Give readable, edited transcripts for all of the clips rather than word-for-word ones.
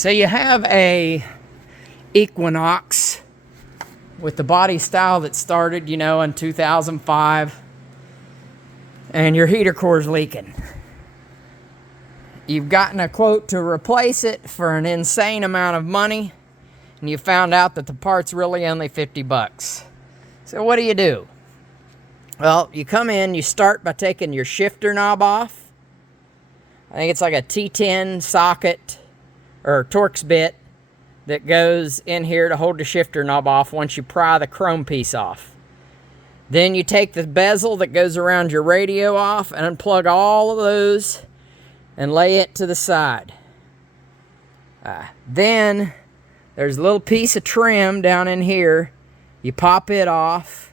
So you have a Equinox with the body style that started, in 2005, and your heater core is leaking. You've gotten a quote to replace it for an insane amount of money, and you found out that the part's really only 50 bucks. So what do? Well, you come in, you start by taking your shifter knob off. I think it's like a T10 socket or Torx bit that goes in here to hold the shifter knob off once you pry the chrome piece off. Then you take the bezel that goes around your radio off and unplug all of those and lay it to the side. Then there's a little piece of trim down in here. You pop it off.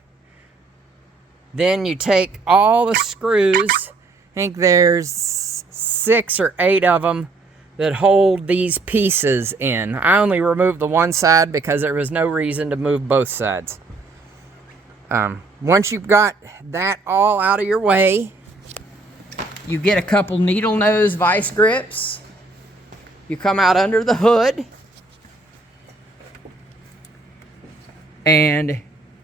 Then you take all the screws. I think there's 6 or 8 of them that hold these pieces in. I only removed the one side because there was no reason to move both sides. Once you've got that all out of your way, you get a couple needle nose vice grips. You come out under the hood and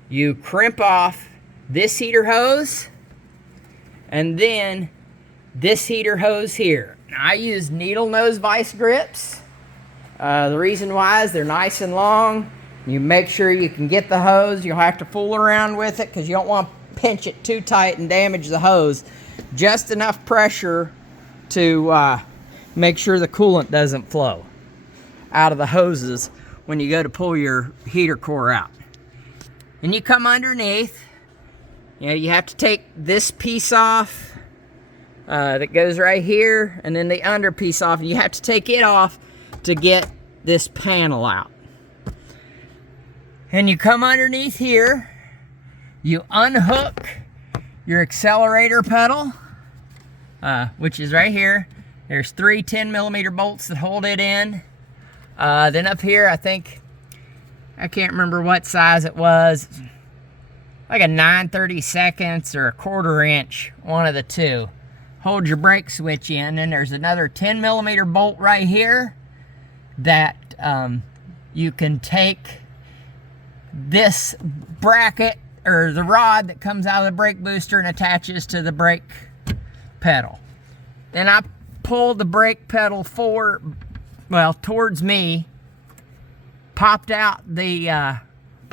you crimp off this heater hose and then this heater hose here. Now, I use needle nose vice grips. The reason why is they're nice and long. You make sure you can get the hose. You'll have to fool around with it because you don't want to pinch it too tight and damage the hose. Just enough pressure to make sure the coolant doesn't flow out of the hoses when you go to pull your heater core out. And you come underneath. You have to take this piece off that goes right here, and then the under piece off. You have to take it off to get this panel out. And you come underneath here, you unhook your accelerator pedal, which is right here. There's 3 10mm bolts that hold it in. Then up here, I can't remember what size it was, like a 9/32 or a 1/4 inch, one of the two. Hold your brake switch in, and there's another 10mm bolt right here that you can take this bracket or the rod that comes out of the brake booster and attaches to the brake pedal. Then I pulled the brake pedal towards me, popped out the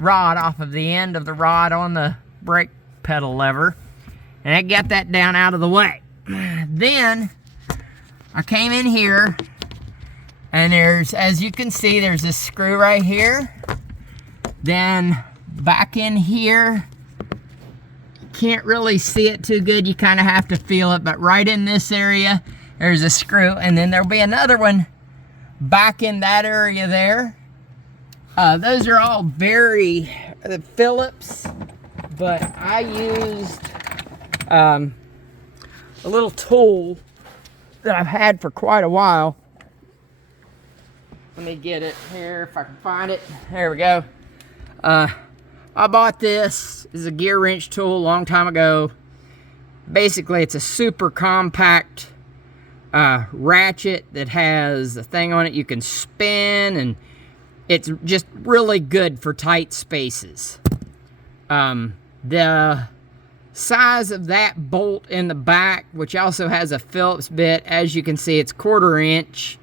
rod off of the end of the rod on the brake pedal lever, and I got that down out of the way. Then I came in here, and as you can see, there's this screw right here. Then back in here, can't really see it too good, you kind of have to feel it, but right in this area there's a screw, and then there'll be another one back in that area there. Those are all very Phillips, but I used a little tool that I've had for quite a while. Let me get it here if I can find it. There we go. I bought this as a gear wrench tool a long time ago. Basically, it's a super compact ratchet that has a thing on it you can spin, and it's just really good for tight spaces. The size of that bolt in the back, which also has a Phillips bit, as you can see, it's 1/4 inch.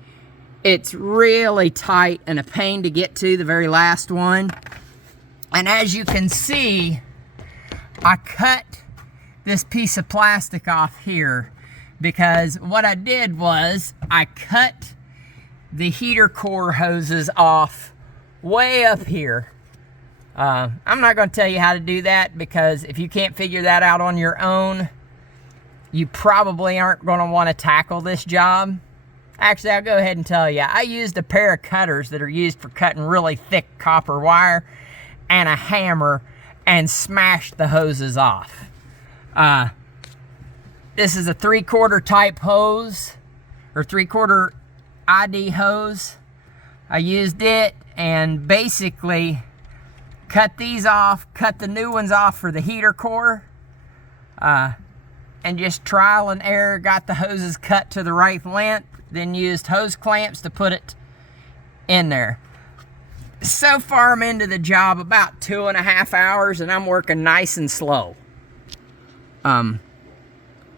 It's really tight and a pain to get to, the very last one. And as you can see, I cut this piece of plastic off here because what I did was I cut the heater core hoses off way up here. I'm not going to tell you how to do that because if you can't figure that out on your own, you probably aren't going to want to tackle this job. Actually, I'll go ahead and tell you. I used a pair of cutters that are used for cutting really thick copper wire and a hammer and smashed the hoses off. This is a 3/4 type hose, or 3/4 ID hose. I used it and basically cut these off, cut the new ones off for the heater core, and just trial and error got the hoses cut to the right length, then used hose clamps to put it in there. So far, I'm into the job about 2.5 hours, and I'm working nice and slow. I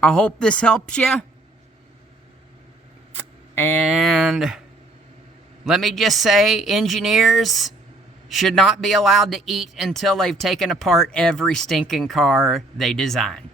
hope this helps you. And let me just say, engineers should not be allowed to eat until they've taken apart every stinking car they design.